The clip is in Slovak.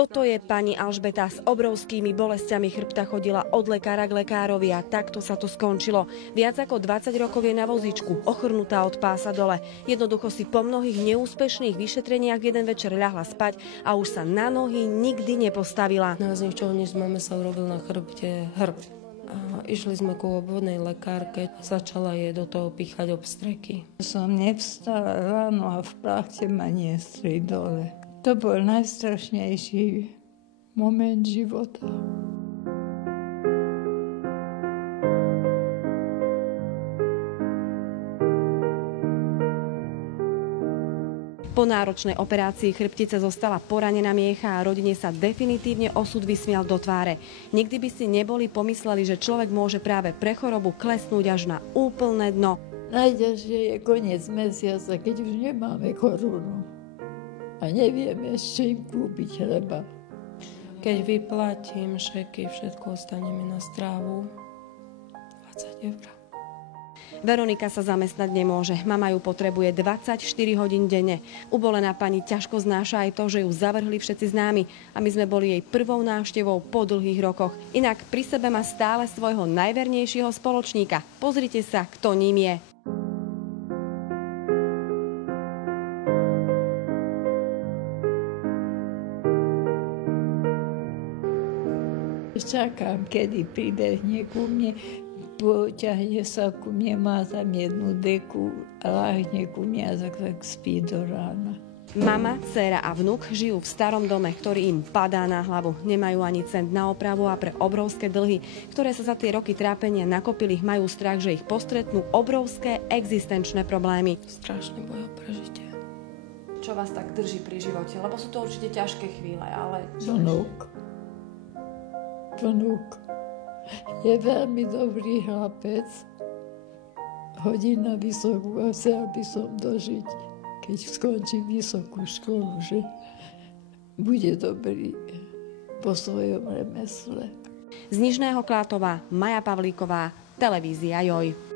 Toto je pani Alžbeta. S obrovskými bolestiami chrbta chodila od lekára k lekárovi a takto sa to skončilo. Viac ako 20 rokov je na vozíčku, ochrnutá od pása dole. Jednoducho si po mnohých neúspešných vyšetreniach jeden večer ľahla spať a už sa na nohy nikdy nepostavila. Z ničoho nič máme sa urobil na chrbte hrb. A išli sme ku obvodnej lekárke, začala jej do toho píchať obstreky. Som nevstala ráno a v plachte ma niesli dole. To bol najstrašnejší moment života. Po náročnej operácii chrbtice zostala poranená miecha a rodine sa definitívne osud vysmial do tváre. Nikdy by si neboli pomysleli, že človek môže práve pre chorobu klesnúť až na úplné dno. Najťažšie je koniec mesiaca, keď už nemáme korunu. A nevieme, s čím kúpiť chleba. Keď vyplatím šeky, všetko ostane mi na strávu. 20 eur. Veronika sa zamestnať nemôže. Mama ju potrebuje 24 hodín denne. Ubolená pani ťažko znáša aj to, že ju zavrhli všetci známi a my sme boli jej prvou návštevou po dlhých rokoch. Inak pri sebe má stále svojho najvernejšieho spoločníka. Pozrite sa, kto ním je. Čakám, kedy pribehne ku mne, poťahne sa ku mne, má tam jednu deku a láhne ku mne a tak spí do rána. Mama, dcéra a vnuk žijú v starom dome, ktorý im padá na hlavu. Nemajú ani cent na opravu a pre obrovské dlhy, ktoré sa za tie roky trápenia nakopili, majú strach, že ich postretnú obrovské existenčné problémy. Strašný boj o prežitie. Čo vás tak drží pri živote? Lebo sú to určite ťažké chvíle, ale... Vnuk je veľmi dobrý chlapec. Hodí na vysokú a chcel by som dožiť, keď skončí vysokú školu, že bude dobrý po svojom remesle. Z Nižného Klátova, Maja Pavlíková, televízia Joj.